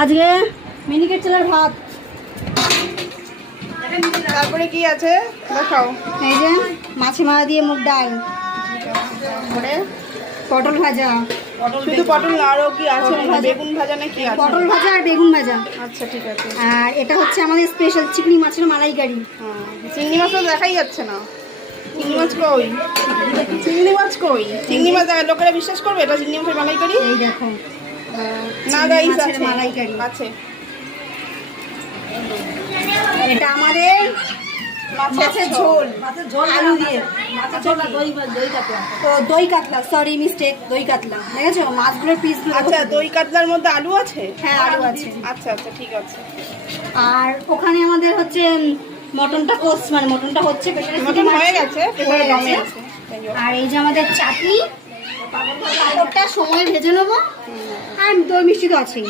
আজকে মিনিকেট চালের ভাত, তারপরে কি আছে দেখাও। এই যে মাছি মারা দিয়ে মুগ ডাল, তারপরে পটল ভাজা, শুধু পটল না আরও কি আছে? বেগুন ভাজা না কি আছে? পটল ভাজা আর বেগুন ভাজা। আচ্ছা ঠিক আছে। আর এটা হচ্ছে আমাদের স্পেশাল চিংড়ি মাছের মালাইকারি। চিংড়ি মাছ তো দেখাই যাচ্ছে না। চিংড়ি মাছ কই? চিংড়ি মাছ কই? চিংড়ি মাছ লোকেরা বিশ্বাস করবে এটা চিংড়ি মাছের মালাইকারি? এই দেখো না গাইস মাছের আছে, মালাইকারি আছে। এটা আমাদের মাছের ঝোল, আলু দিয়ে। তো দই কাতলা, সরি মিস্টেক, দই কাতলা দেখেছো মাছগুলোর পিসগুলো। আচ্ছা দই কাতলার মধ্যে আলু আছে? হ্যাঁ আলু আছে। আচ্ছা আচ্ছা ঠিক আছে। আর ওখানে আমাদের হচ্ছে মটনটা কোর্স, মানে মটনটা হচ্ছে মটন হয়ে গেছে, প্রেসারে দমে আছে। আর এই যে আমাদের চাটনি, পাঁপড়টা সময় ভেজে নেবো, আর দই মিষ্টি তো আছেই।